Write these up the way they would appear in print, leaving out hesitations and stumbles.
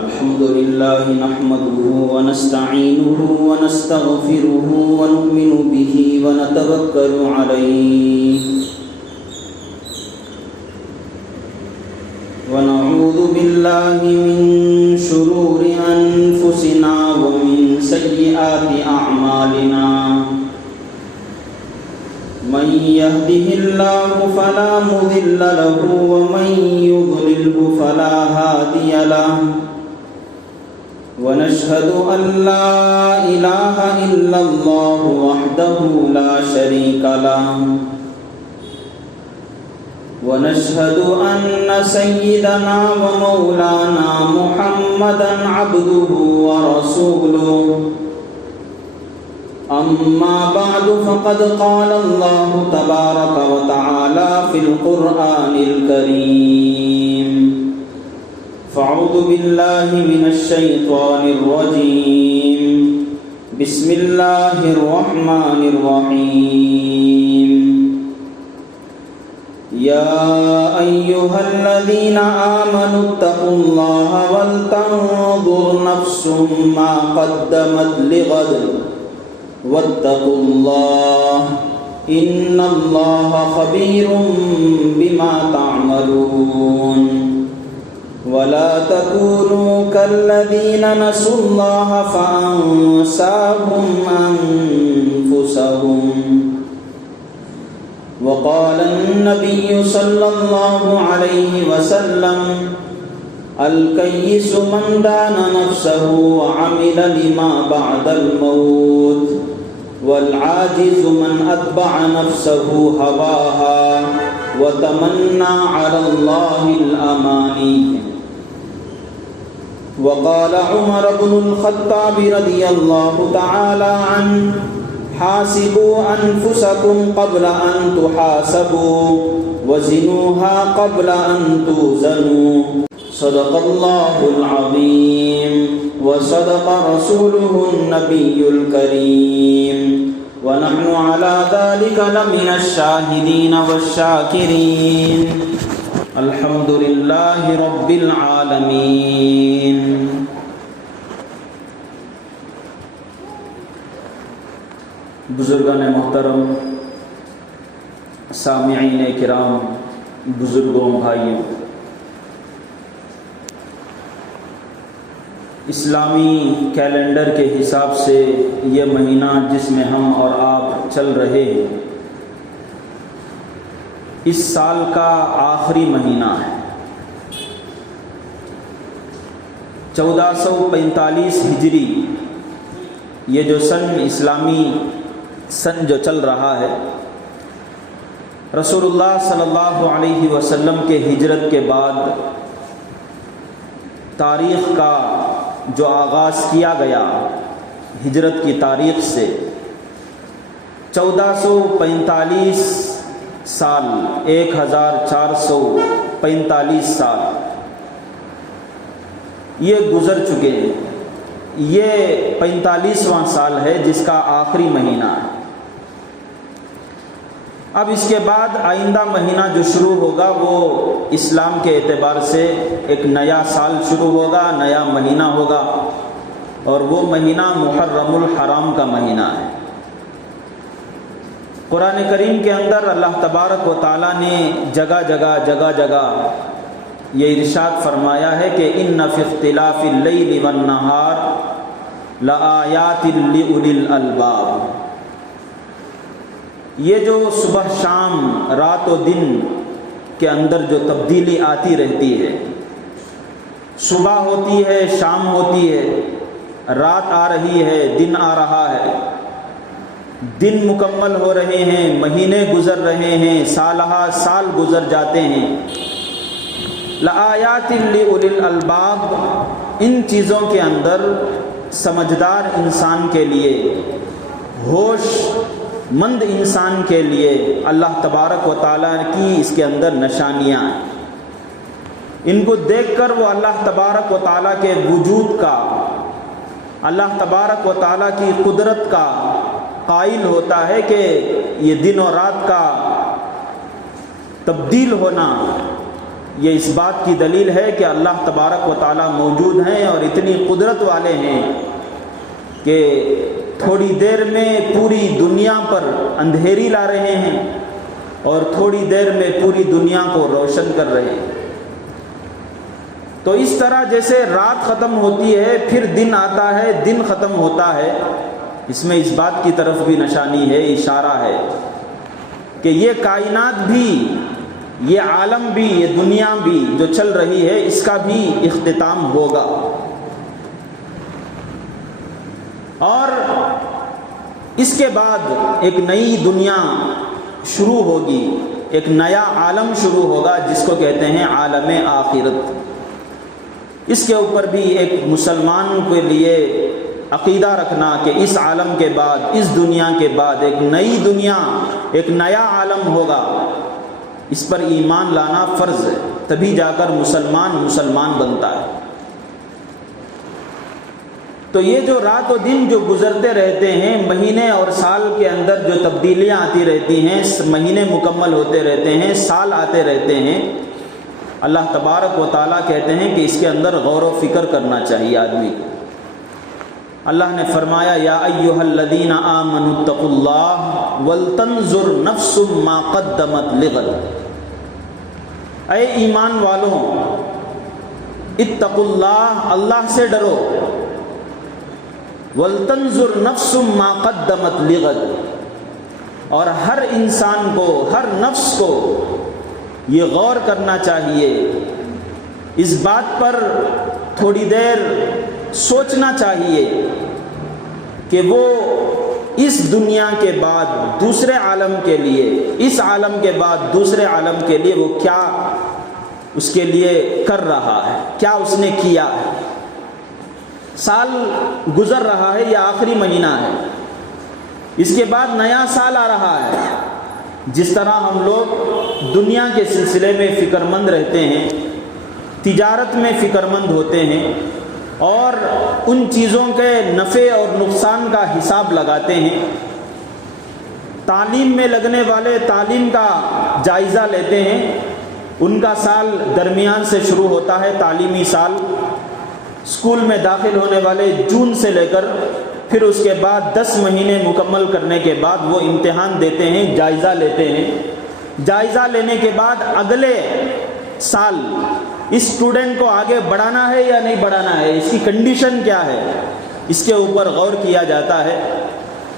الحمد لله نحمده ونستعينه ونستغفره ونؤمن به ونتوكل عليه ونعوذ بالله من شرور أنفسنا ومن سيئات أعمالنا من يهده الله فلا مضل له ومن يضلله فلا هادي له ونشهد أن لا إله إلا الله وحده لا شريك له ونشهد أن سيدنا ومولانا محمدا عبده ورسوله أما بعد فقد قال الله تبارك وتعالى في القرآن الكريم فأعوذ بالله من الشيطان الرجيم بسم الله الرحمن الرحيم يا أيها الذين آمنوا اتقوا الله ولتنظر نفس ما قدمت لغد واتقوا الله إن الله خبير بما تعملون ولا تكونوا كالذين نسوا الله فأنساهم أنفسهم وقال النبي صلى الله عليه وسلم الكيس من دان نفسه وعمل لما بعد الموت والعاجز من أتبع نفسه هواها وتمنى على الله الأماني وقال عمر بن الخطاب رضي الله تعالى عنه حاسبوا أنفسكم قبل أن تحاسبوا وزنوها قبل أن توزنوا صدق الله العظيم وصدق رسوله النبي الكريم ونحن على ذلك لمن الشاهدين والشاكرين الحمد لله رب العالمين بزرگان محترم، سامعین کرام، بزرگوں، بھائیوں، اسلامی کیلنڈر کے حساب سے یہ مہینہ جس میں ہم اور آپ چل رہے ہیں اس سال کا آخری مہینہ ہے۔ 1445 ہجری یہ جو سن اسلامی سن جو چل رہا ہے، رسول اللہ صلی اللہ علیہ وسلم کے ہجرت کے بعد تاریخ کا جو آغاز کیا گیا ہجرت کی تاریخ سے 1445 سال 1445 سال یہ گزر چکے ہیں۔ یہ 45واں سال ہے جس کا آخری مہینہ ہے۔ اب اس کے بعد آئندہ مہینہ جو شروع ہوگا وہ اسلام کے اعتبار سے ایک نیا سال شروع ہوگا، نیا مہینہ ہوگا، اور وہ مہینہ محرم الحرام کا مہینہ ہے۔ قرآن کریم کے اندر اللہ تبارک و تعالیٰ نے جگہ جگہ یہ ارشاد فرمایا ہے کہ ان فی اختلاف اللیل والنہار لآیات لأولی الالباب، یہ جو صبح شام، رات و دن کے اندر جو تبدیلی آتی رہتی ہے، صبح ہوتی ہے، شام ہوتی ہے، رات آ رہی ہے، دن آ رہا ہے، دن مکمل ہو رہے ہیں، مہینے گزر رہے ہیں، سالہ سال گزر جاتے ہیں۔ لآیات لأولی الالباب، ان چیزوں کے اندر سمجھدار انسان کے لیے، ہوش مند انسان کے لیے اللہ تبارک و تعالیٰ کی اس کے اندر نشانیاں ہیں۔ ان کو دیکھ کر وہ اللہ تبارک و تعالیٰ کے وجود کا، اللہ تبارک و تعالیٰ کی قدرت کا قائل ہوتا ہے کہ یہ دن و رات کا تبدیل ہونا، یہ اس بات کی دلیل ہے کہ اللہ تبارک و تعالی موجود ہیں اور اتنی قدرت والے ہیں کہ تھوڑی دیر میں پوری دنیا پر اندھیری لا رہے ہیں اور تھوڑی دیر میں پوری دنیا کو روشن کر رہے ہیں۔ تو اس طرح جیسے رات ختم ہوتی ہے پھر دن آتا ہے، دن ختم ہوتا ہے، اس میں اس بات کی طرف بھی نشانی ہے، اشارہ ہے کہ یہ کائنات بھی، یہ عالم بھی، یہ دنیا بھی جو چل رہی ہے اس کا بھی اختتام ہوگا، اور اس کے بعد ایک نئی دنیا شروع ہوگی، ایک نیا عالم شروع ہوگا جس کو کہتے ہیں عالم آخرت۔ اس کے اوپر بھی ایک مسلمان کے لیے عقیدہ رکھنا کہ اس عالم کے بعد، اس دنیا کے بعد ایک نئی دنیا، ایک نیا عالم ہوگا، اس پر ایمان لانا فرض ہے، تبھی جا کر مسلمان بنتا ہے۔ تو یہ جو رات و دن جو گزرتے رہتے ہیں، مہینے اور سال کے اندر جو تبدیلیاں آتی رہتی ہیں، مہینے مکمل ہوتے رہتے ہیں، سال آتے رہتے ہیں، اللہ تبارک و تعالیٰ کہتے ہیں کہ اس کے اندر غور و فکر کرنا چاہیے آدمی کو۔ اللہ نے فرمایا یا ایھا الذین آمنوا اتقوا اللہ ولتنظر نفس ما قدمت لغد، اے ایمان والوں اتقوا اللہ، اللہ سے ڈرو، ولتنظر نفس ما قدمت لغد، اور ہر انسان کو، ہر نفس کو یہ غور کرنا چاہیے، اس بات پر تھوڑی دیر سوچنا چاہیے کہ وہ اس دنیا کے بعد دوسرے عالم کے لیے، اس عالم کے بعد دوسرے عالم کے لیے وہ کیا اس کے لیے کر رہا ہے، کیا اس نے کیا ہے۔ سال گزر رہا ہے، یہ آخری مہینہ ہے، اس کے بعد نیا سال آ رہا ہے۔ جس طرح ہم لوگ دنیا کے سلسلے میں فکر مند رہتے ہیں، تجارت میں فکر مند ہوتے ہیں اور ان چیزوں کے نفع اور نقصان کا حساب لگاتے ہیں، تعلیم میں لگنے والے تعلیم کا جائزہ لیتے ہیں، ان کا سال درمیان سے شروع ہوتا ہے، تعلیمی سال، اسکول میں داخل ہونے والے جون سے لے کر پھر اس کے بعد 10 مہینے مکمل کرنے کے بعد وہ امتحان دیتے ہیں، جائزہ لیتے ہیں، جائزہ لینے کے بعد اگلے سال اس اسٹوڈنٹ کو آگے بڑھانا ہے یا نہیں بڑھانا ہے، اس کی کنڈیشن کیا ہے، اس کے اوپر غور کیا جاتا ہے۔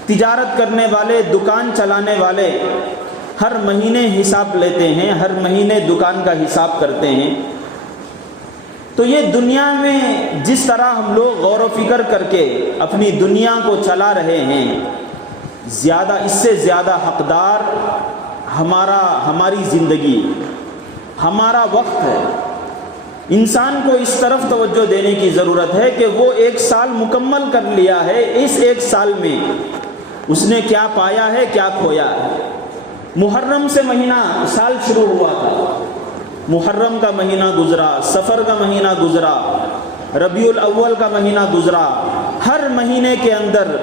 تجارت کرنے والے، دکان چلانے والے ہر مہینے حساب لیتے ہیں، ہر مہینے دکان کا حساب کرتے ہیں۔ تو یہ دنیا میں جس طرح ہم لوگ غور و فکر کر کے اپنی دنیا کو چلا رہے ہیں، زیادہ اس سے زیادہ حقدار ہماری زندگی، ہمارا وقت ہے۔ انسان کو اس طرف توجہ دینے کی ضرورت ہے کہ وہ 1 سال مکمل کر لیا ہے، اس 1 سال میں اس نے کیا پایا ہے، کیا کھویا ہے۔ محرم سے مہینہ سال شروع ہوا تھا، محرم کا مہینہ گزرا، صفر کا مہینہ گزرا، ربیع الاول کا مہینہ گزرا، ہر مہینے کے اندر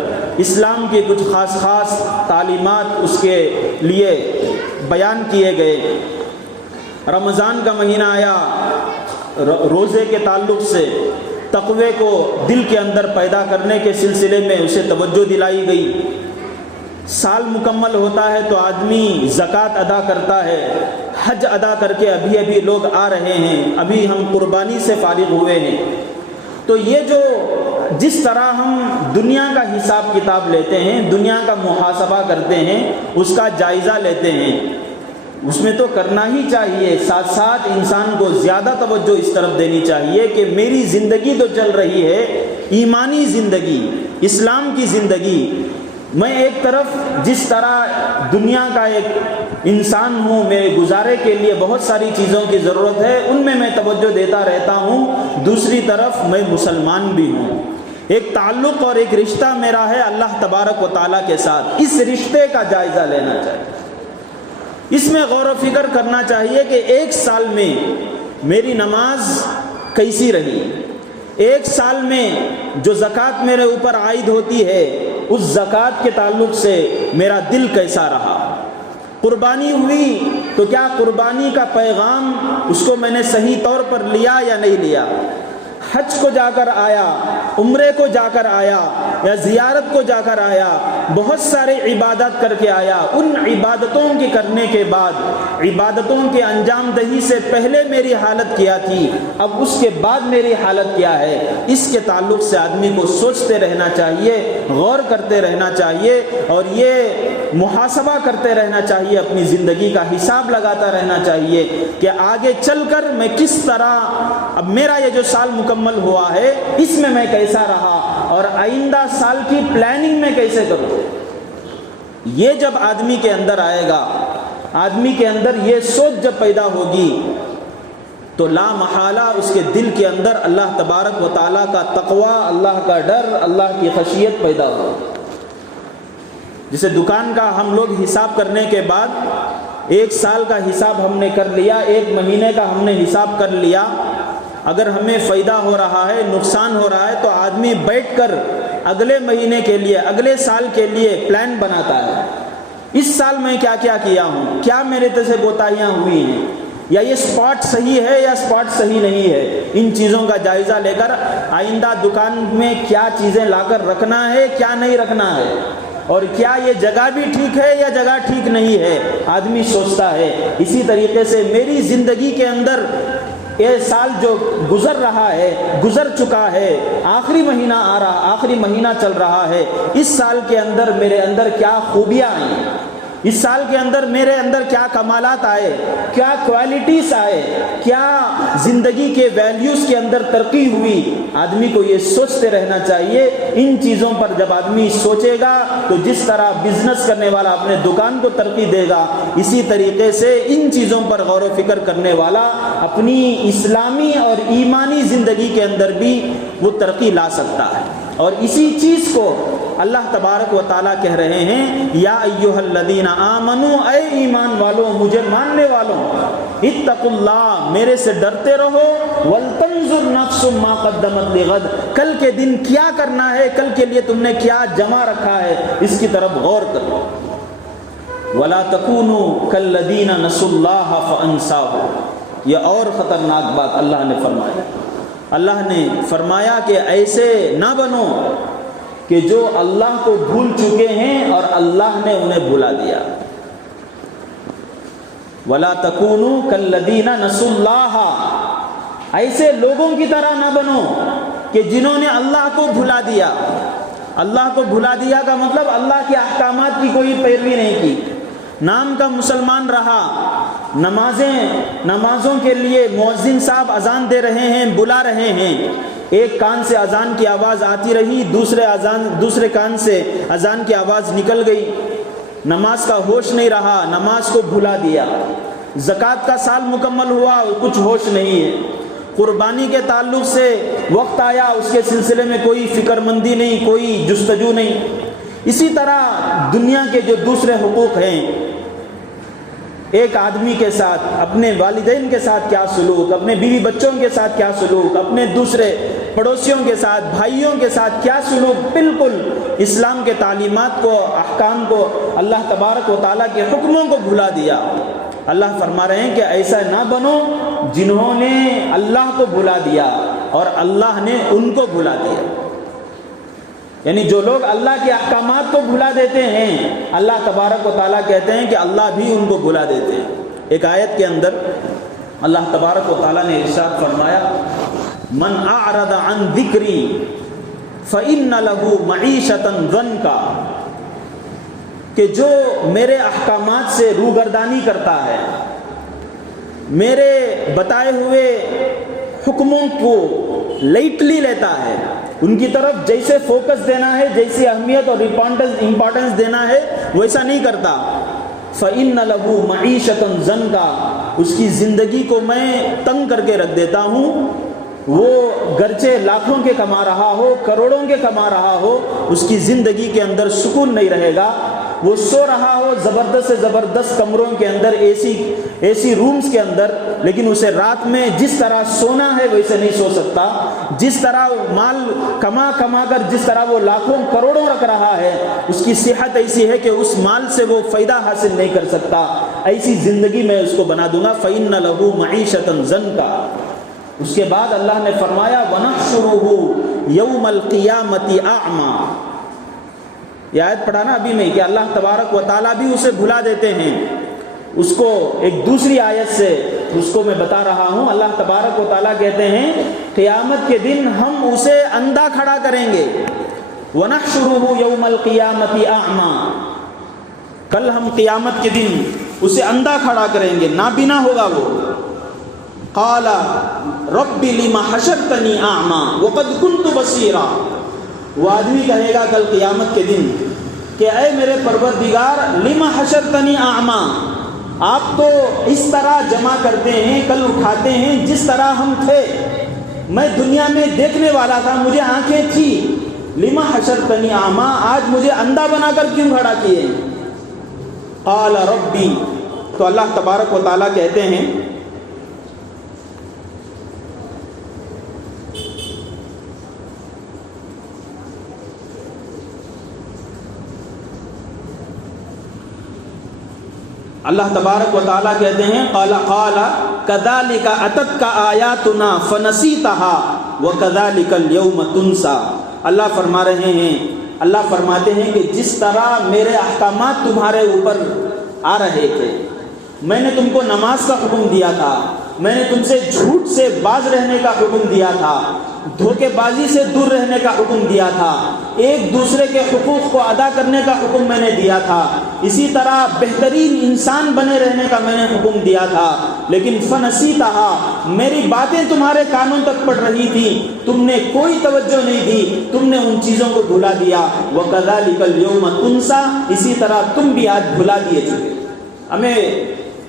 اسلام کے کچھ خاص تعلیمات اس کے لیے بیان کیے گئے۔ رمضان کا مہینہ آیا، روزے کے تعلق سے تقوی کو دل کے اندر پیدا کرنے کے سلسلے میں اسے توجہ دلائی گئی۔ سال مکمل ہوتا ہے تو آدمی زکوٰۃ ادا کرتا ہے، حج ادا کر کے ابھی لوگ آ رہے ہیں، ابھی ہم قربانی سے فارغ ہوئے ہیں۔ تو یہ جو جس طرح ہم دنیا کا حساب کتاب لیتے ہیں، دنیا کا محاسبہ کرتے ہیں، اس کا جائزہ لیتے ہیں، اس میں تو کرنا ہی چاہیے۔ ساتھ ساتھ انسان کو زیادہ توجہ اس طرف دینی چاہیے کہ میری زندگی تو چل رہی ہے، ایمانی زندگی، اسلام کی زندگی، میں ایک طرف جس طرح دنیا کا ایک انسان ہوں، میرے گزارے کے لیے بہت ساری چیزوں کی ضرورت ہے، ان میں توجہ دیتا رہتا ہوں، دوسری طرف میں مسلمان بھی ہوں، ایک تعلق اور ایک رشتہ میرا ہے اللہ تبارک و تعالیٰ کے ساتھ، اس رشتے کا جائزہ لینا چاہیے، اس میں غور و فکر کرنا چاہیے کہ 1 سال میں میری نماز کیسی رہی، 1 سال میں جو زکوٰۃ میرے اوپر عائد ہوتی ہے اس زکوٰۃ کے تعلق سے میرا دل کیسا رہا، قربانی ہوئی تو کیا قربانی کا پیغام اس کو میں نے صحیح طور پر لیا یا نہیں لیا؟ حج کو جا کر آیا، عمرے کو جا کر آیا یا زیارت کو جا کر آیا، بہت سارے عبادات کر کے آیا، ان عبادتوں کے کرنے کے بعد، عبادتوں کے انجام دہی سے پہلے میری حالت کیا تھی، اب اس کے بعد میری حالت کیا ہے، اس کے تعلق سے آدمی کو سوچتے رہنا چاہیے، غور کرتے رہنا چاہیے، اور یہ محاسبہ کرتے رہنا چاہیے، اپنی زندگی کا حساب لگاتا رہنا چاہیے کہ آگے چل کر میں کس طرح، اب میرا یہ جو سال مکمل ہوا ہے اس میں میں کیسا رہا اور آئندہ سال کی پلاننگ میں کیسے کروں۔ یہ جب آدمی کے اندر آئے گا، آدمی کے اندر یہ سوچ جب پیدا ہوگی تو لا محالہ اس کے دل کے اندر اللہ تبارک و تعالیٰ کا تقوی، اللہ کا ڈر، اللہ کی خشیت پیدا ہوگی۔ جسے دکان کا ہم لوگ حساب کرنے کے بعد 1 سال کا حساب ہم نے کر لیا، 1 مہینے کا ہم نے حساب کر لیا، اگر ہمیں فائدہ ہو رہا ہے، نقصان ہو رہا ہے تو آدمی بیٹھ کر اگلے مہینے کے لیے، اگلے سال کے لیے پلان بناتا ہے۔ اس سال میں کیا کیا کیا ہوں، کیا میرے سے کوتاہیاں ہوئی ہیں، یا یہ سپاٹ صحیح ہے یا سپاٹ صحیح نہیں ہے، ان چیزوں کا جائزہ لے کر آئندہ دکان میں کیا چیزیں لا کر رکھنا ہے، کیا نہیں رکھنا ہے، اور کیا یہ جگہ بھی ٹھیک ہے یا جگہ ٹھیک نہیں ہے، آدمی سوچتا ہے۔ اسی طریقے سے میری زندگی کے اندر یہ سال جو گزر رہا ہے، گزر چکا ہے، آخری مہینہ آ رہا، آخری مہینہ چل رہا ہے، اس سال کے اندر میرے اندر کیا خوبیاں آئیں، اس سال کے اندر میرے اندر کیا کمالات آئے، کیا کوالٹیز آئے، کیا زندگی کے ویلیوز کے اندر ترقی ہوئی۔ آدمی کو یہ سوچتے رہنا چاہیے۔ ان چیزوں پر جب آدمی سوچے گا تو جس طرح بزنس کرنے والا اپنے دکان کو ترقی دے گا، اسی طریقے سے ان چیزوں پر غور و فکر کرنے والا اپنی اسلامی اور ایمانی زندگی کے اندر بھی وہ ترقی لا سکتا ہے۔ اور اسی چیز کو اللہ تبارک و تعالیٰ کہہ رہے ہیں، یا ایھا الذین آمنو، اے ایمان والوں، مجھے ماننے والوں، اتقوا اللہ، میرے سے ڈرتے رہو، ولتنظر نفس ما قدمت لغد، کل کے دن کیا کرنا ہے، کل کے لیے تم نے کیا جمع رکھا ہے، اس کی طرف غور کرو۔ ولا تکونوا کالذین نسوا اللہ فانساهم، یہ اور خطرناک بات اللہ نے فرمایا۔ اللہ نے فرمایا کہ ایسے نہ بنو کہ جو اللہ کو بھول چکے ہیں اور اللہ نے انہیں بھلا دیا۔ وَلَا تَكُونُوا كَالَّذِينَ نَسُوا اللَّهَ، ایسے لوگوں کی طرح نہ بنو کہ جنہوں نے اللہ کو بھلا دیا۔ اللہ کو بھلا دیا کا مطلب اللہ کے احکامات کی کوئی پیروی نہیں کی، نام کا مسلمان رہا، نمازوں کے لیے مؤذن صاحب اذان دے رہے ہیں، بلا رہے ہیں، ایک کان سے اذان کی آواز آتی رہی، دوسرے کان سے اذان کی آواز نکل گئی، نماز کا ہوش نہیں رہا، نماز کو بھلا دیا۔ زکوٰۃ کا سال مکمل ہوا، کچھ ہوش نہیں ہے۔ قربانی کے تعلق سے وقت آیا، اس کے سلسلے میں کوئی فکر مندی نہیں، کوئی جستجو نہیں۔ اسی طرح دنیا کے جو دوسرے حقوق ہیں، ایک آدمی کے ساتھ، اپنے والدین کے ساتھ کیا سلوک، اپنے بیوی بچوں کے ساتھ کیا سلوک، اپنے دوسرے پڑوسیوں کے ساتھ، بھائیوں کے ساتھ کیا سلوک، بالکل اسلام کے تعلیمات کو، احکام کو، اللہ تبارک و تعالیٰ کے حکموں کو بھلا دیا۔ اللہ فرما رہے ہیں کہ ایسا نہ بنو جنہوں نے اللہ کو بھلا دیا اور اللہ نے ان کو بھلا دیا۔ یعنی جو لوگ اللہ کے احکامات کو بھلا دیتے ہیں، اللہ تبارک و تعالیٰ کہتے ہیں کہ اللہ بھی ان کو بھلا دیتے ہیں۔ ایک آیت کے اندر اللہ تبارک و تعالیٰ نے ارشاد فرمایا، من اعرض عن ذکری فإن له معیشة ضنکا، کہ جو میرے احکامات سے روگردانی کرتا ہے، میرے بتائے ہوئے حکموں کو لائٹلی لیتا ہے، ان کی طرف جیسے فوکس دینا ہے، جیسی اہمیت اور امپورٹنس دینا ہے ویسا نہیں کرتا، فَإِنَّ لَهُ مَعِيشَةً ضَنْكَ، اس کی زندگی کو میں تنگ کر کے رکھ دیتا ہوں۔ وہ گرچہ لاکھوں کے کما رہا ہو، کروڑوں کے کما رہا ہو، اس کی زندگی کے اندر سکون نہیں رہے گا۔ وہ سو رہا ہو زبردست سے زبردست کمروں کے اندر، اے سی رومز کے اندر، لیکن اسے رات میں جس طرح سونا ہے ویسے نہیں سو سکتا۔ جس طرح مال کما کر جس طرح وہ لاکھوں کروڑوں رکھ رہا ہے، اس کی صحت ایسی ہے کہ اس مال سے وہ فائدہ حاصل نہیں کر سکتا۔ ایسی زندگی میں اس کو بنا دوں گا. فَإِنَّ لَهُ مَعِيشَةً ضَنْكَ. اس کے بعد اللہ نے فرمایا وَنَحْشُرُهُ يَوْمَ الْقِيَامَةِ أَعْمَى. یہ آیت پڑھا نا ابھی میں کہ اللہ تبارک و تعالیٰ بھی اسے بھلا دیتے ہیں. اس کو ایک دوسری آیت سے اس کو میں بتا رہا ہوں. اللہ تبارک و تعالیٰ کہتے ہیں قیامت کے دن ہم اسے اندھا کھڑا کریں گے. وَنَحْشُرُهُ يَوْمَ الْقِيَامَةِ أَعْمَى. کل ہم قیامت کے دن اسے اندھا کھڑا کریں گے, نابینا ہوگا وہ. قَالَ رَبِّ لِمَ حَشَرْتَنِي أَعْمَى وَقَدْ كُنْتُ بَصِيرًا. وہ آدمی کہے گا کل قیامت کے دن کہ اے میرے پروردگار لِمَ حَشَرْتَنِي أَعْمَى, آپ تو اس طرح جمع کرتے ہیں, کل اٹھاتے ہیں جس طرح ہم تھے. میں دنیا میں دیکھنے والا تھا, مجھے آنکھیں تھی. لِمَ حَشَرْتَنِي أَعْمَى, آج مجھے اندھا بنا کر کیوں کھڑا کیے. قال ربی, تو اللہ تبارک و تعالیٰ کہتے ہیں اللہ تبارک و تعالیٰ کہتے ہیں قال كذلك اتتك آیاتنا فنسیتها وكذلك اليوم تنسى. اللہ فرما رہے ہیں, اللہ فرماتے ہیں کہ جس طرح میرے احکامات تمہارے اوپر آ رہے تھے, میں نے تم کو نماز کا حکم دیا تھا, میں نے تم سے جھوٹ سے باز رہنے کا حکم دیا تھا, دھوکے بازی سے دور رہنے کا حکم دیا تھا, ایک دوسرے کے حقوق کو ادا کرنے کا حکم میں نے دیا تھا, اسی طرح بہترین انسان بنے رہنے کا میں نے حکم دیا تھا. لیکن فنسیتها, میری باتیں تمہارے کانوں تک پڑ رہی تھی, تم نے کوئی توجہ نہیں دی, تم نے ان چیزوں کو بھلا دیا. وَكَذَلِكَ الْيَوْمَ تُنْسَى, اسی طرح تم بھی آج بھلا دیے چکے. ہمیں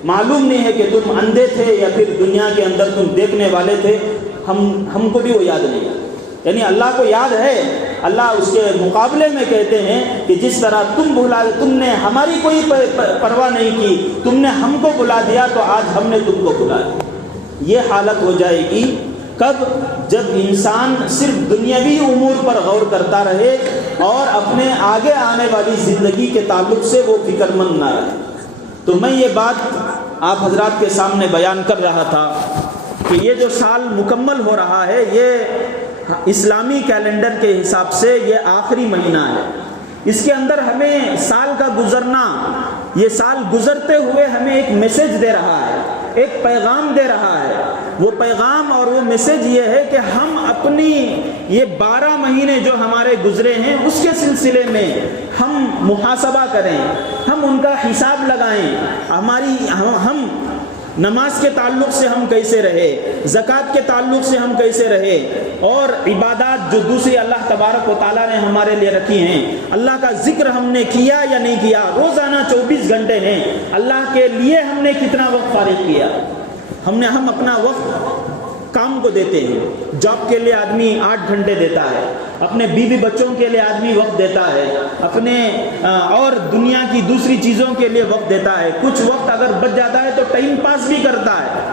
معلوم نہیں ہے کہ تم اندھے تھے یا پھر دنیا کے اندر تم دیکھنے والے تھے, ہم کو بھی وہ یاد نہیں ہے. یعنی اللہ کو یاد ہے. اللہ اس کے مقابلے میں کہتے ہیں کہ جس طرح تم نے ہماری کوئی پرواہ نہیں کی, تم نے ہم کو بلا دیا, تو آج ہم نے تم کو بلا دیا. یہ حالت ہو جائے گی کب؟ جب انسان صرف دنیاوی امور پر غور کرتا رہے اور اپنے آگے آنے والی زندگی کے تعلق سے وہ فکر مند نہ رہے. تو میں یہ بات آپ حضرات کے سامنے بیان کر رہا تھا کہ یہ جو سال مکمل ہو رہا ہے, یہ اسلامی کیلنڈر کے حساب سے یہ آخری مہینہ ہے. اس کے اندر ہمیں سال کا گزرنا, یہ سال گزرتے ہوئے ہمیں ایک میسج دے رہا ہے, ایک پیغام دے رہا ہے. وہ پیغام اور وہ میسج یہ ہے کہ ہم اپنی یہ 12 مہینے جو ہمارے گزرے ہیں اس کے سلسلے میں ہم محاسبہ کریں, ہم ان کا حساب لگائیں. ہم نماز کے تعلق سے ہم کیسے رہے, زکوٰۃ کے تعلق سے ہم کیسے رہے, اور عبادات جو دوسری اللہ تبارک و تعالیٰ نے ہمارے لیے رکھی ہیں, اللہ کا ذکر ہم نے کیا یا نہیں کیا. روزانہ 24 گھنٹے ہیں, اللہ کے لیے ہم نے کتنا وقت فارغ کیا. ہم اپنا وقت کام کو دیتے ہیں. جاب کے لیے آدمی 8 گھنٹے دیتا ہے, اپنے بیوی بچوں کے لیے آدمی وقت دیتا ہے, اپنے اور دنیا کی دوسری چیزوں کے لیے وقت دیتا ہے. کچھ وقت اگر بچ جاتا ہے تو ٹائم پاس بھی کرتا ہے.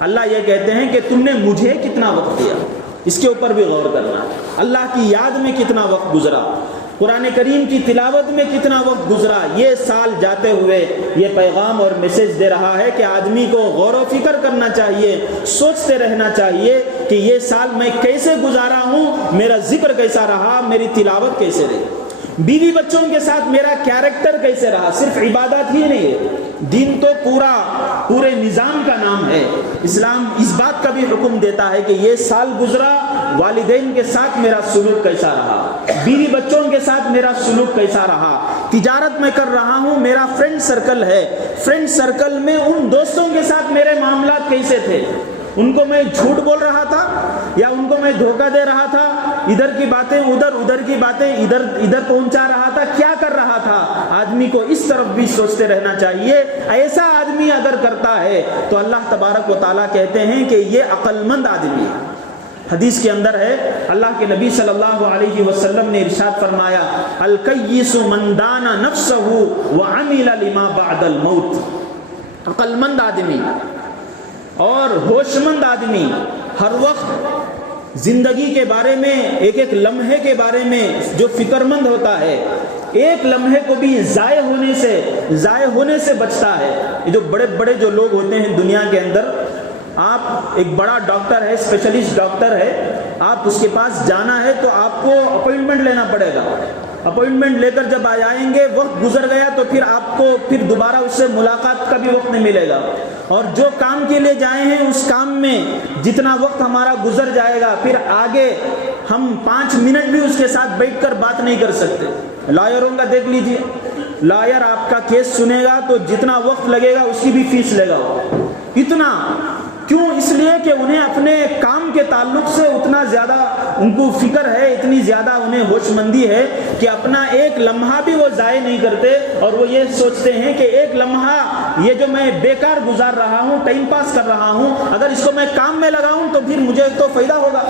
اللہ یہ کہتے ہیں کہ تم نے مجھے کتنا وقت دیا, اس کے اوپر بھی غور کرنا. اللہ کی یاد میں کتنا وقت گزرا, قرآن کریم کی تلاوت میں کتنا وقت گزرا. یہ سال جاتے ہوئے یہ پیغام اور میسج دے رہا ہے کہ آدمی کو غور و فکر کرنا چاہیے, سوچتے رہنا چاہیے کہ یہ سال میں کیسے گزارا ہوں, میرا ذکر کیسا رہا, میری تلاوت کیسے رہی, بیوی بچوں کے ساتھ میرا کیریکٹر کیسے رہا. صرف عبادت ہی نہیں ہے, دین تو پورے نظام کا نام ہے. اسلام اس بات کا بھی حکم دیتا ہے کہ یہ سال گزرا, والدین کے ساتھ میرا سلوک کیسا رہا, بیوی بچوں کے ساتھ میرا سلوک کیسا رہا, تجارت میں کر رہا ہوں, میرا فرینڈ سرکل ہے, فرینڈ سرکل میں ان دوستوں کے ساتھ میرے معاملات کیسے تھے, ان کو میں جھوٹ بول رہا تھا یا ان کو میں دھوکہ دے رہا تھا, ادھر کی باتیں ادھر کی باتیں ادھر پہنچا رہا تھا, کیا کر رہا تھا. آدمی کو اس طرف بھی سوچتے رہنا چاہیے. ایسا آدمی اگر کرتا ہے تو اللہ تبارک و تعالیٰ کہتے ہیں کہ یہ عقل مند آدمی ہے. حدیث کے اندر ہے, اللہ کے نبی صلی اللہ علیہ وسلم نے ارشاد فرمایا, الکیس من دان نفسہ وعمل لما بعد الموت. عقل مند آدمی اور ہوش مند آدمی ہر وقت زندگی کے بارے میں، ایک ایک لمحے کے بارے میں جو فکر مند ہوتا ہے، ایک لمحے کو بھی ضائع ہونے سے بچتا ہے۔ یہ جو بڑے بڑے جو لوگ ہوتے ہیں دنیا کے اندر، آپ ایک بڑا ڈاکٹر ہے، اسپیشلسٹ ڈاکٹر ہے، آپ اس کے پاس جانا ہے تو آپ کو اپوائنٹمنٹ لینا پڑے گا۔ اپوائنٹمنٹ لے کر جب آئیں گے، وقت گزر گیا تو پھر آپ کو پھر دوبارہ اس سے ملاقات کا بھی وقت نہیں ملے گا، اور جو کام کے لیے جائے ہیں اس کام میں جتنا وقت ہمارا گزر جائے گا، پھر آگے ہم 5 منٹ بھی اس کے ساتھ بیٹھ کر بات نہیں کر سکتے۔ لائروں کا دیکھ لیجئے، لائر آپ کا کیس سنے گا تو جتنا وقت لگے گا اس کی بھی فیس لے گا۔ اتنا کیوں؟ اس لیے کہ انہیں اپنے کام کے تعلق سے اتنا زیادہ ان کو فکر ہے، اتنی زیادہ انہیں ہوش مندی ہے کہ اپنا ایک لمحہ بھی وہ ضائع نہیں کرتے، اور وہ یہ سوچتے ہیں کہ ایک لمحہ یہ جو میں بیکار گزار رہا ہوں، ٹائم پاس کر رہا ہوں، اگر اس کو میں کام میں لگاؤں تو پھر مجھے تو فائدہ ہوگا۔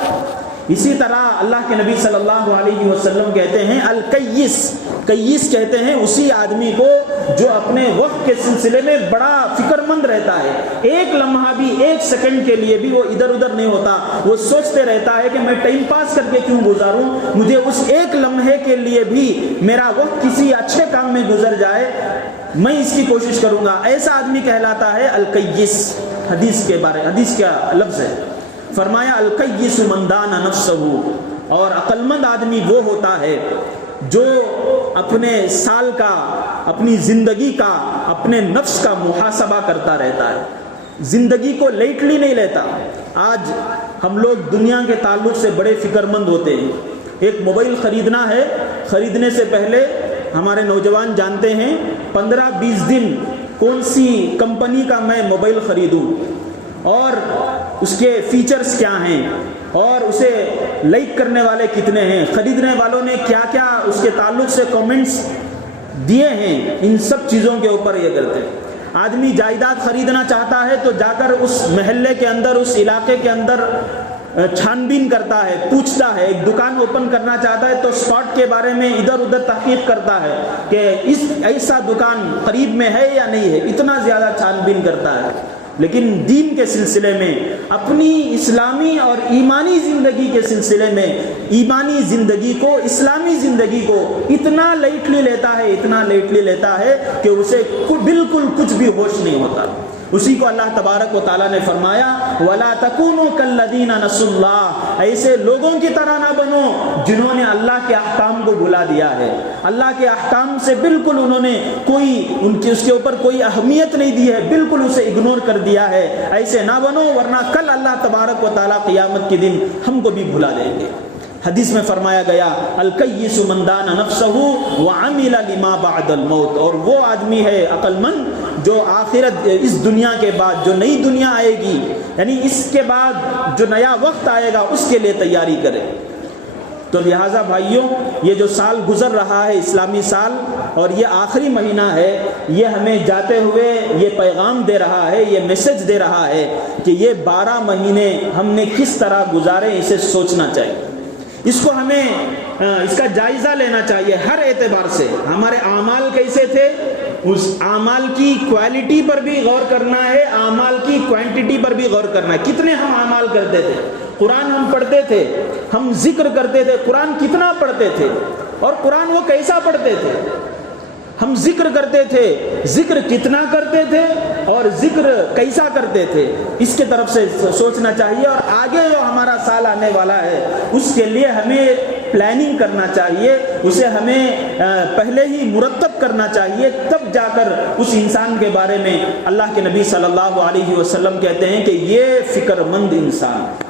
اسی طرح اللہ کے نبی صلی اللہ علیہ وسلم کہتے ہیں القیس کہتے ہیں اسی آدمی کو جو اپنے وقت کے سلسلے میں بڑا فکر مند رہتا ہے، ایک لمحہ بھی، ایک سیکنڈ کے لیے بھی وہ ادھر ادھر نہیں ہوتا، وہ سوچتے رہتا ہے کہ میں ٹائم پاس کر کے کیوں گزاروں، مجھے اس ایک لمحے کے لیے بھی میرا وقت کسی اچھے کام میں گزر جائے، میں اس کی کوشش کروں گا۔ ایسا آدمی کہلاتا ہے القیس۔ حدیث کا لفظ ہے، فرمایا القیس من دان نفسہ، اور عقل مند آدمی وہ ہوتا ہے جو اپنے سال کا، اپنی زندگی کا، اپنے نفس کا محاسبہ کرتا رہتا ہے، زندگی کو لائٹلی نہیں لیتا۔ آج ہم لوگ دنیا کے تعلق سے بڑے فکر مند ہوتے ہیں۔ ایک موبائل خریدنا ہے، خریدنے سے پہلے ہمارے نوجوان جانتے ہیں 15-20 دن کون سی کمپنی کا میں موبائل خریدوں، اور اس کے فیچرز کیا ہیں، اور اسے لائک کرنے والے کتنے ہیں، خریدنے والوں نے کیا کیا اس کے تعلق سے کامنٹس دیے ہیں، ان سب چیزوں کے اوپر یہ کرتے ہیں۔ آدمی جائیداد خریدنا چاہتا ہے تو جا کر اس محلے کے اندر، اس علاقے کے اندر چھان بین کرتا ہے، پوچھتا ہے۔ ایک دکان اوپن کرنا چاہتا ہے تو اسپاٹ کے بارے میں ادھر ادھر تحقیق کرتا ہے کہ ایسا دکان قریب میں ہے یا نہیں ہے، اتنا زیادہ چھان بین کرتا ہے۔ لیکن دین کے سلسلے میں، اپنی اسلامی اور ایمانی زندگی کے سلسلے میں، ایمانی زندگی کو، اسلامی زندگی کو اتنا لائٹلی لیتا ہے کہ اسے بالکل کچھ بھی ہوش نہیں ہوتا۔ اسی کو اللہ تبارک و تعالیٰ نے فرمایا وَلَا تَكُونُوا كَالَّذِينَ نَسُوا اللَّهَ، ایسے لوگوں کی طرح نہ بنو جنہوں نے اللہ کے احکام کو بھلا دیا ہے، اللہ کے احکام سے بالکل انہوں نے اس کے اوپر کوئی اہمیت نہیں دی ہے، بالکل اسے اگنور کر دیا ہے۔ ایسے نہ بنو، ورنہ کل اللہ تبارک و تعالیٰ قیامت کے دن ہم کو بھی بھلا دیں گے۔ حدیث میں فرمایا گیا القیس من دان نفسہ وعمل لما بعد الموت، اور وہ آدمی ہے عقل مند جو آخرت، اس دنیا کے بعد جو نئی دنیا آئے گی، یعنی اس کے بعد جو نیا وقت آئے گا اس کے لیے تیاری کرے۔ تو لہٰذا بھائیوں، یہ جو سال گزر رہا ہے اسلامی سال، اور یہ آخری مہینہ ہے، یہ ہمیں جاتے ہوئے یہ پیغام دے رہا ہے، یہ میسج دے رہا ہے کہ یہ 12 مہینے ہم نے کس طرح گزارے، اسے سوچنا چاہیے، اس کو ہمیں اس کا جائزہ لینا چاہیے ہر اعتبار سے۔ ہمارے اعمال کیسے تھے، اس اعمال کی کوالٹی پر بھی غور کرنا ہے، اعمال کی کوانٹٹی پر بھی غور کرنا ہے۔ کتنے ہم اعمال کرتے تھے، قرآن ہم پڑھتے تھے، ہم ذکر کرتے تھے، قرآن کتنا پڑھتے تھے، اور قرآن وہ کیسا پڑھتے تھے، ہم ذکر کرتے تھے، ذکر کتنا کرتے تھے، اور ذکر کیسا کرتے تھے، اس کے طرف سے سوچنا چاہیے۔ اور آگے جو ہمارا سال آنے والا ہے اس کے لیے ہمیں پلاننگ کرنا چاہیے، اسے ہمیں پہلے ہی مرتب کرنا چاہیے، تب جا کر اس انسان کے بارے میں اللہ کے نبی صلی اللہ علیہ وسلم کہتے ہیں کہ یہ فکر مند انسان،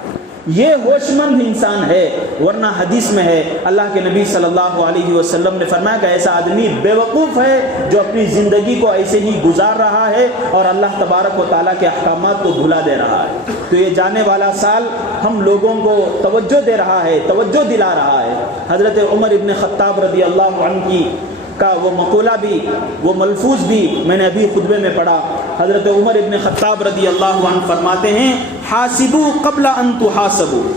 یہ ہوش مند انسان ہے۔ ورنہ حدیث میں ہے، اللہ کے نبی صلی اللہ علیہ وسلم نے فرمایا کہ ایسا آدمی بے وقوف ہے جو اپنی زندگی کو ایسے ہی گزار رہا ہے اور اللہ تبارک و تعالیٰ کے احکامات کو بھلا دے رہا ہے۔ تو یہ جانے والا سال ہم لوگوں کو توجہ دے رہا ہے، توجہ دلا رہا ہے۔ حضرت عمر ابن خطاب رضی اللہ عنہ کی کا وہ مقولہ بھی، وہ ملفوظ بھی میں نے ابھی خطبے میں پڑھا۔ حضرت عمر ابن خطاب رضی اللہ عنہ فرماتے ہیں حاسبوا قبل ان تحاسبوا،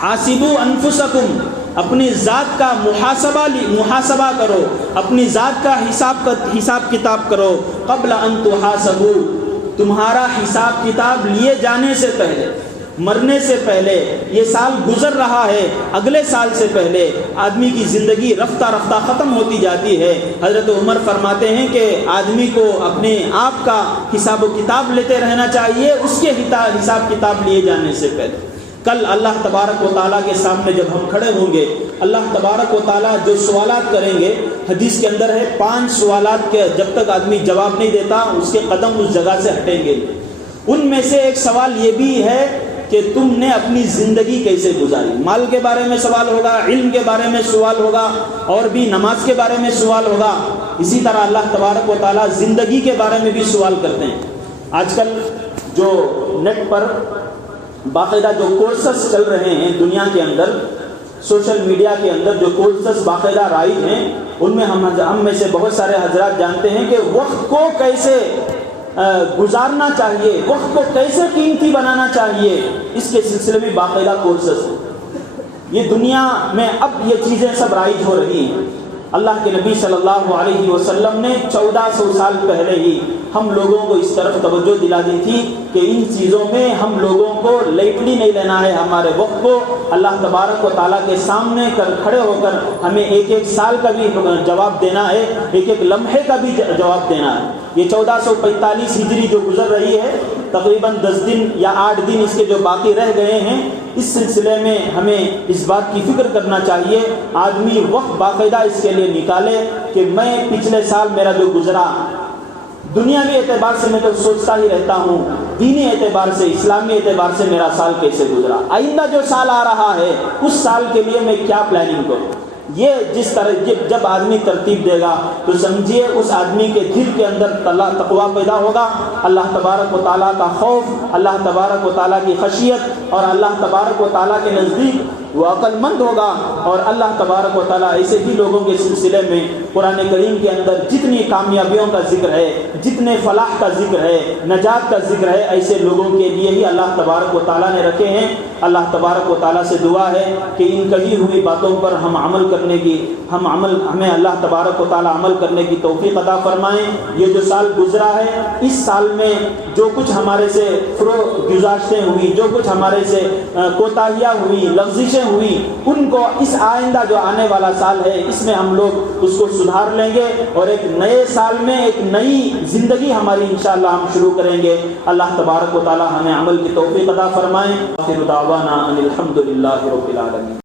حاسبوا انفسکم، اپنی ذات کا محاسبہ کرو، اپنی ذات کا حساب کتاب کرو، قبل ان تحاسبوا، تمہارا حساب کتاب لیے جانے سے پہلے، مرنے سے پہلے، یہ سال گزر رہا ہے، اگلے سال سے پہلے آدمی کی زندگی رفتہ رفتہ ختم ہوتی جاتی ہے۔ حضرت عمر فرماتے ہیں کہ آدمی کو اپنے آپ کا حساب و کتاب لیتے رہنا چاہیے اس کے حساب کتاب لیے جانے سے پہلے۔ کل اللہ تبارک و تعالیٰ کے سامنے جب ہم کھڑے ہوں گے، اللہ تبارک و تعالیٰ جو سوالات کریں گے، حدیث کے اندر ہے 5 سوالات کے جب تک آدمی جواب نہیں دیتا اس کے قدم اس جگہ سے ہٹیں گے۔ ان میں سے ایک سوال یہ بھی ہے کہ تم نے اپنی زندگی کیسے گزاری۔ مال کے بارے میں سوال ہوگا، علم کے بارے میں سوال ہوگا، اور بھی نماز کے بارے میں سوال ہوگا۔ اسی طرح اللہ تبارک و تعالیٰ زندگی کے بارے میں بھی سوال کرتے ہیں۔ آج کل جو نیٹ پر باقاعدہ جو کورسز چل رہے ہیں دنیا کے اندر، سوشل میڈیا کے اندر جو کورسز باقاعدہ رائج ہیں، ان میں ہم میں سے بہت سارے حضرات جانتے ہیں کہ وقت کو کیسے گزارنا چاہیے، وقت کو کیسے قیمتی بنانا چاہیے، اس کے سلسلے میں باقاعدہ کورسز ہیں۔ یہ دنیا میں اب یہ چیزیں سب رائج ہو رہی ہیں۔ اللہ کے نبی صلی اللہ علیہ وسلم نے 1400 سال پہلے ہی ہم لوگوں کو اس طرف توجہ دلا دی تھی کہ ان چیزوں میں ہم لوگوں کو لائٹلی نہیں لینا ہے۔ ہمارے وقت کو اللہ تبارک و تعالیٰ کے سامنے کھڑے ہو کر ہمیں ایک ایک سال کا بھی جواب دینا ہے، ایک ایک لمحے کا بھی جواب دینا ہے۔ یہ 1445 ہجری جو گزر رہی ہے، تقریباً 10 دن یا 8 دن اس کے جو باقی رہ گئے ہیں، اس سلسلے میں ہمیں اس بات کی فکر کرنا چاہیے، آدمی وقت باقاعدہ اس کے لیے نکالے کہ میں پچھلے سال میرا جو گزرا، دنیاوی اعتبار سے میں تو سوچتا ہی رہتا ہوں، دینی اعتبار سے، اسلامی اعتبار سے میرا سال کیسے گزرا، آئندہ جو سال آ رہا ہے اس سال کے لیے میں کیا پلاننگ کروں۔ یہ جس طرح جب آدمی ترتیب دے گا تو سمجھیے اس آدمی کے دل کے اندر تقویٰ پیدا ہوگا، اللہ تبارک و تعالیٰ کا خوف، اللہ تبارک و تعالیٰ کی خشیت، اور اللہ تبارک و تعالیٰ کے نزدیک وہ عقل مند ہوگا۔ اور اللہ تبارک و تعالیٰ ایسے ہی لوگوں کے سلسلے میں قرآن کریم کے اندر جتنی کامیابیوں کا ذکر ہے، جتنے فلاح کا ذکر ہے، نجات کا ذکر ہے، ایسے لوگوں کے لیے ہی اللہ تبارک و تعالیٰ نے رکھے ہیں۔ اللہ تبارک و تعالیٰ سے دعا ہے کہ ان کہی ہوئی باتوں پر ہم عمل کرنے کی ہمیں اللہ تبارک و تعالیٰ عمل کرنے کی توفیق عطا فرمائیں۔ یہ جو سال گزرا ہے، اس سال میں جو کچھ ہمارے سے گزاشتیں ہوئی، جو کچھ ہمارے سے کوتاہیاں ہوئی، لغزشیں ہوئی، ان کو اس آئندہ جو آنے والا سال ہے اس میں ہم لوگ اس کو سدھار لیں گے، اور ایک نئے سال میں ایک نئی زندگی ہماری انشاءاللہ ہم شروع کریں گے۔ اللہ تبارک و تعالیٰ ہمیں عمل کی توفیق عطا فرمائیں۔ آخر دعوانا ان الحمد للہ رب العالمین۔